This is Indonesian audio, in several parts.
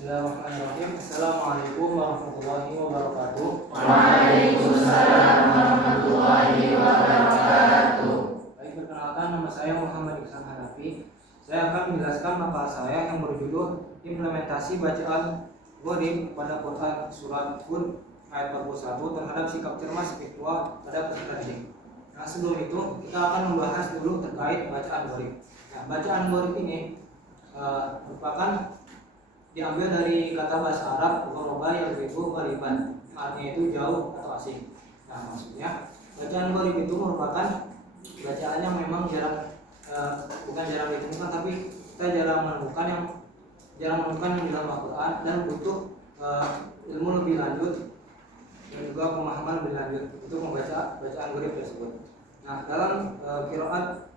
Bismillahirrahmanirrahim. Assalamualaikum warahmatullahi wabarakatuh. Waalaikumsalam warahmatullahi wabarakatuh. Baik, perkenalkan, nama saya Muhammad Iksan Hanafi. Saya akan menjelaskan makalah saya yang berjudul Implementasi Bacaan Gharib pada Quran Surat Hud ayat 41 terhadap sikap cermas spiritual pada peserta didik. Nah, sebelum itu kita akan membahas dulu terkait bacaan gharib. Nah, bacaan gharib ini merupakan diambil dari kata bahasa Arab ghoroba yaghribu ghariban, artinya itu jauh atau asing. Nah, maksudnya bacaan gharib itu merupakan bacaan yang memang bukan jarang ditemukan, tapi kita jarang menemukan yang di dalam Al-Quran dan butuh ilmu lebih lanjut dan juga pemahaman lebih lanjut untuk membaca bacaan gharib tersebut. Nah, dalam qiraat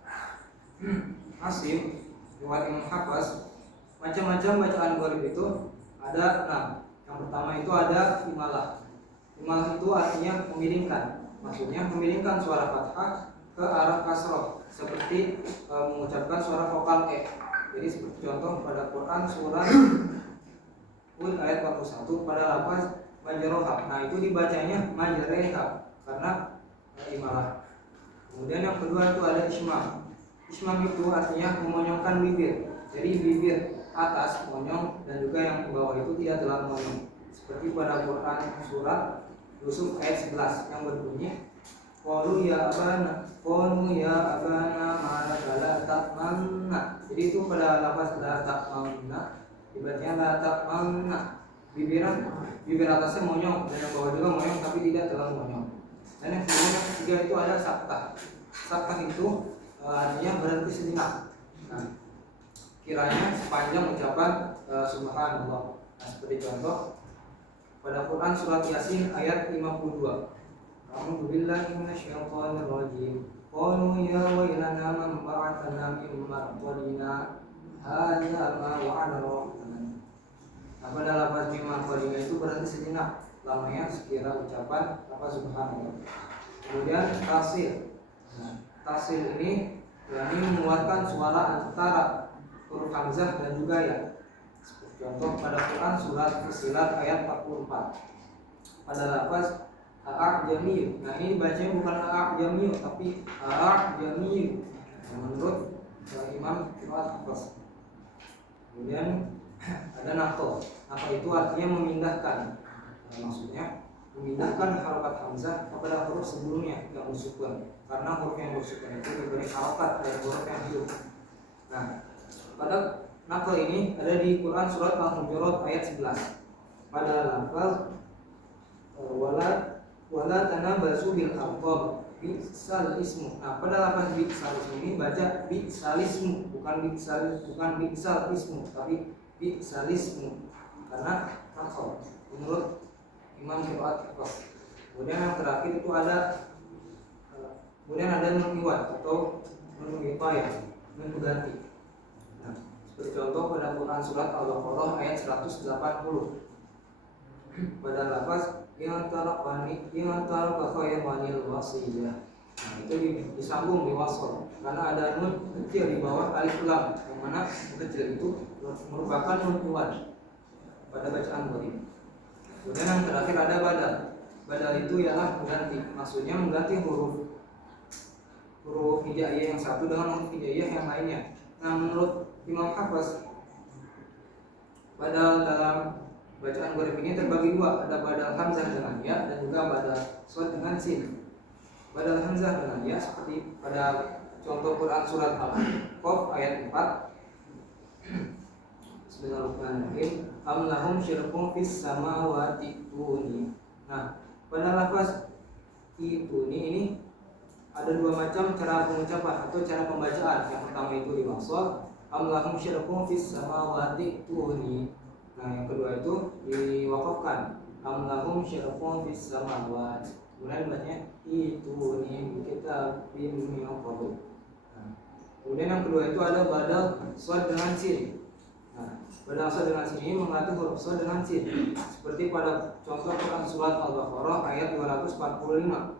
Asim riwayat Imam Hafs, macam-macam bacaan gharib itu ada 6. Yang pertama itu ada imalah. Imalah itu artinya memilingkan. Maksudnya memilingkan suara fathah ke arah kasroh, seperti mengucapkan suara vokal e. Jadi seperti contoh pada Quran surat Hud ayat 41 pada lafaz majroha. Nah, itu dibacanya majreha karena imalah. Kemudian yang kedua itu ada ismam. Ismam itu artinya memonyongkan bibir. Jadi bibir atas monyong dan juga yang di bawah itu tidak telah monyong. Seperti pada Quran surat Yusuf ayat 11 yang berbunyi qalu ya abana la ta'manna. Jadi itu pada lafaz la ta'manna dibacanya la ta'manna. Bibir atasnya monyong dan yang bawah juga monyong tapi tidak terlalu monyong. Dan yang ketiga itu ada saktah. Saktah itu artinya berhenti sejenak. Nah, kiranya sepanjang ucapan subhanallah. Nah, seperti contoh pada Quran surat Yasin ayat 52. A'udzu billahi minasyaitonir rajim. Qalu ya wailana man ba'athana min marqadina hadza ma wa'ada rahman. Nah, pada lafaz min marqadina itu berarti sejenak, lamanya sekira ucapan subhanallah. Kemudian tasil. Nah, tasil ini berarti mengeluarkan suara antara huruf hamzah dan juga ya. Seperti contoh pada Quran surat Fussilat ayat 44. Pada lafaz a'jamiyyu. Nah, ini bacanya bukan a'jamiyyu tapi a'jamiyyu menurut Imam Qiraat Hafs. Kemudian ada naql. Naql itu artinya memindahkan. Nah, maksudnya memindahkan harokat hamzah kepada huruf sebelumnya yang bersukun, karena huruf yang bersukun itu diberi harokat dari huruf yang hidup. Nah, pada naql ini ada di Quran surat Al-Hujurat ayat 11 pada lafaz wala tanabasu bil alqab bi'sal ismu. Nah, pada lafaz bi'sal ismu ini baca bi'sal ismu, bukan bi'sal ismu tapi bi'sal ismu karena naql menurut Imam Qiraat Hafs. Kemudian yang terakhir itu ada nun iwad atau nun wiqayah, nun pengganti. Nah, seperti contoh pada Quran surat Al-Baqarah ayat 180 pada lafaz yang antara khayranil wasiyah. Nah, itu disambung di wasl karena ada nun kecil di bawah alif lam, yang mana kecil itu merupakan nun iwad pada bacaan gharib. Kemudian yang terakhir ada badal. Badal itu ialah mengganti, maksudnya mengganti huruf hijaiyah yang satu dengan huruf hijaiyah yang lainnya. Nah, menurut Imam Hafs, badal dalam bacaan gharib ini terbagi dua, ada badal hamzah dengan ya dan juga badal shad dengan sin. Badal hamzah dengan ya seperti pada contoh Quran surat Al-Qaf ayat 4. Bismillahirrahmanirrahim. Am lahum syirkun fis samawati tuni. Nah, pada lafaz ituni ini ada dua macam cara pengucapan atau cara pembacaan. Yang pertama itu diwasal am lahum syirkun fis samawati tuni. Nah, yang kedua itu diwakafkan am lahum syirkun fis samawati. Kemudian bacanya ituni kita bin qabl. Nah, kemudian yang kedua itu ada badal shad dengan sin. Nah, badal shad dengan sin ini mengganti huruf shad dengan sin, seperti pada contoh Quran surat Al-Baqarah ayat 245.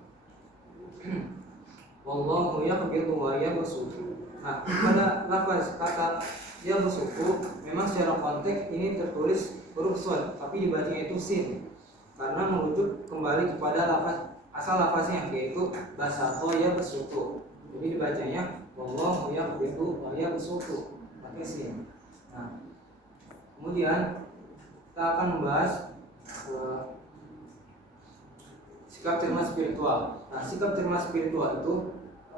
Wallahu yaqbidu wa yabsut. Nah, pada lafaz kata ya bersuku, memang secara konteks ini tertulis huruf shad, tapi dibacanya itu sin, karena merujuk kembali kepada lafaz asal lafaznya, yaitu basato ya bersuku. Jadi dibacanya wallahu yaqbidu wa yabsutu pakai sin. Nah, kemudian kita akan membahas sikap cermat spiritual. Nah, sikap cermat spiritual itu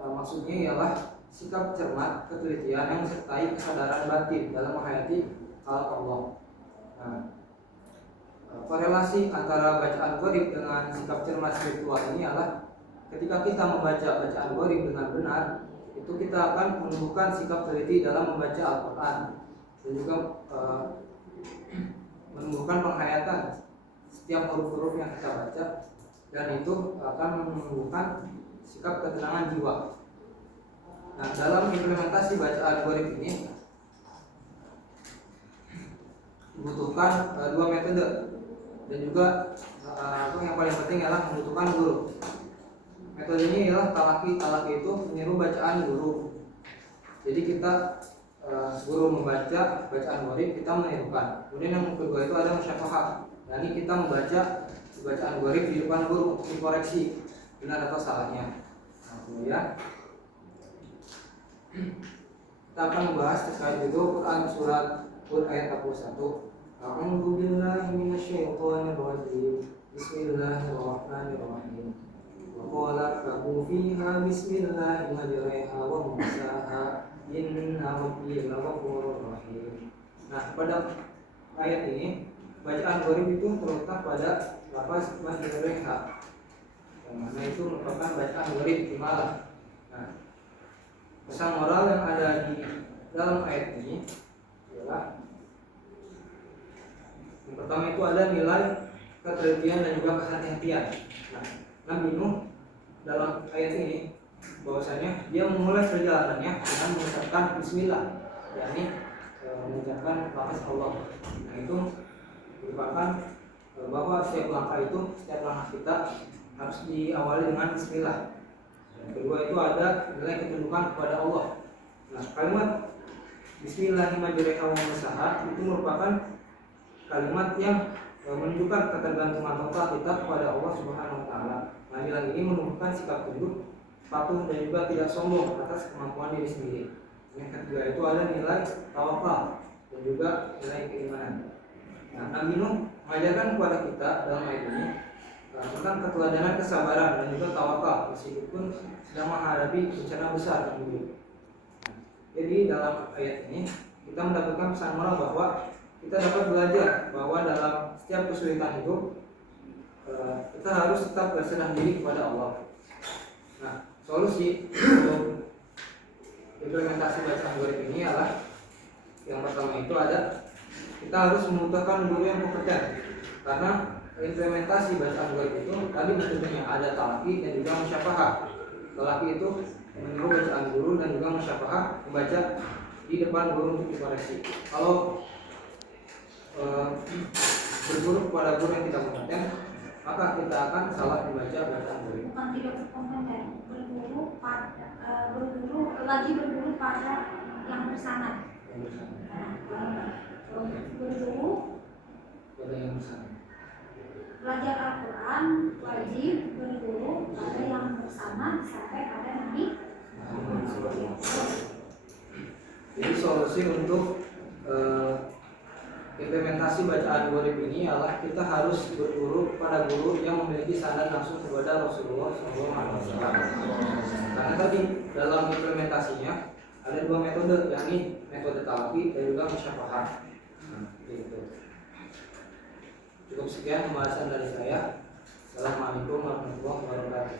maksudnya ialah sikap cermat ketelitian yang menyertai kesadaran batin dalam menghayati hal Allah. Nah, korelasi antara bacaan gharib dengan sikap cermat spiritual ini adalah ketika kita membaca bacaan gharib dengan benar, itu kita akan menumbuhkan sikap teliti dalam membaca Al-Quran dan juga menumbuhkan penghayatan setiap huruf-huruf yang kita baca, dan itu akan menumbuhkan sikap ketenangan jiwa. Nah, dalam implementasi bacaan gharib ini dibutuhkan dua metode, dan juga yang paling penting adalah membutuhkan guru. Metode ini adalah talaki. Talaki itu meniru bacaan guru. Jadi kita guru membaca bacaan gharib, kita menirukan. Kemudian yang kedua itu ada musyafahah. Yani kita membaca bacaan gharib di depan guru, dikoreksi benar atau salahnya. Nah, kemudian kita akan membahas terkait itu Quran surat Hud ayat 41. A'udzu billahi minasyaitonir rajim. Bismillahirrahmanirrahim. Wa qala rabbu fiha bismillahi majriha wa mursaha inna rabbi laghafurur rahim. Nah, pada ayat ini bacaan gharib itu terletak pada lafaz majriha. Nah, itu merupakan bacaan gharib di malam. Nah, pesan moral yang ada di dalam ayat ini adalah yang pertama itu ada nilai ketelitian dan juga kehati-hatian. Nah, Nabi Nuh dalam ayat ini bahwasanya dia memulai perjalanannya dengan mengucapkan Bismillah, yakni mengucapkan lafaz Allah. Nah, itu merupakan bahwa setiap langkah kita harus diawali dengan Bismillah. Yang kedua itu ada nilai ketundukan kepada Allah. Nah, kalimat Bismillahirrahmanirrahim itu merupakan kalimat yang menunjukkan ketergantungan total kita kepada Allah Subhanahu wa taala. Nah, nilai ini menunjukkan sikap tunduk, patuh dan juga tidak sombong atas kemampuan diri sendiri. Yang ketiga itu ada nilai tawakal dan juga nilai keimanan. Nah, Nabi Nuh mengajarkan kepada kita dalam ayat ini tentang keteladanan kesabaran dan juga tawakal meskipun sedang menghadapi bencana besar dan buruk. Jadi dalam ayat ini kita mendapatkan pesan moral bahwa kita dapat belajar bahwa dalam setiap kesulitan hidup kita harus tetap berserah diri kepada Allah. Nah, solusi untuk implementasi bacaan gharib ini adalah yang pertama itu ada kita harus membutuhkan guru yang kompeten, karena implementasi bacaan gharib itu tadi bentuknya ada talaki dan juga musyafahah. Talaki itu meniru bacaan guru dan juga musyafahah membaca di depan guru untuk dikoreksi. Kalau berguru kepada guru yang tidak kompeten, maka kita akan salah membaca bacaan gharib. Bukan tidak kompeten, berguru pada yang bersanad. Berguru pada yang bersama. Belajar Al-Quran wajib berguru pada yang bersama sampai pada Nabi. Jadi solusi untuk implementasi bacaan gharib ini adalah kita harus berguru pada guru yang memiliki sanad langsung kepada Rasulullah SAW. Karena tadi dalam implementasinya ada dua metode, yakni metode talaki dan juga musyafahah. Gitu. Cukup sekian pembahasan dari saya. Assalamualaikum warahmatullahi wabarakatuh.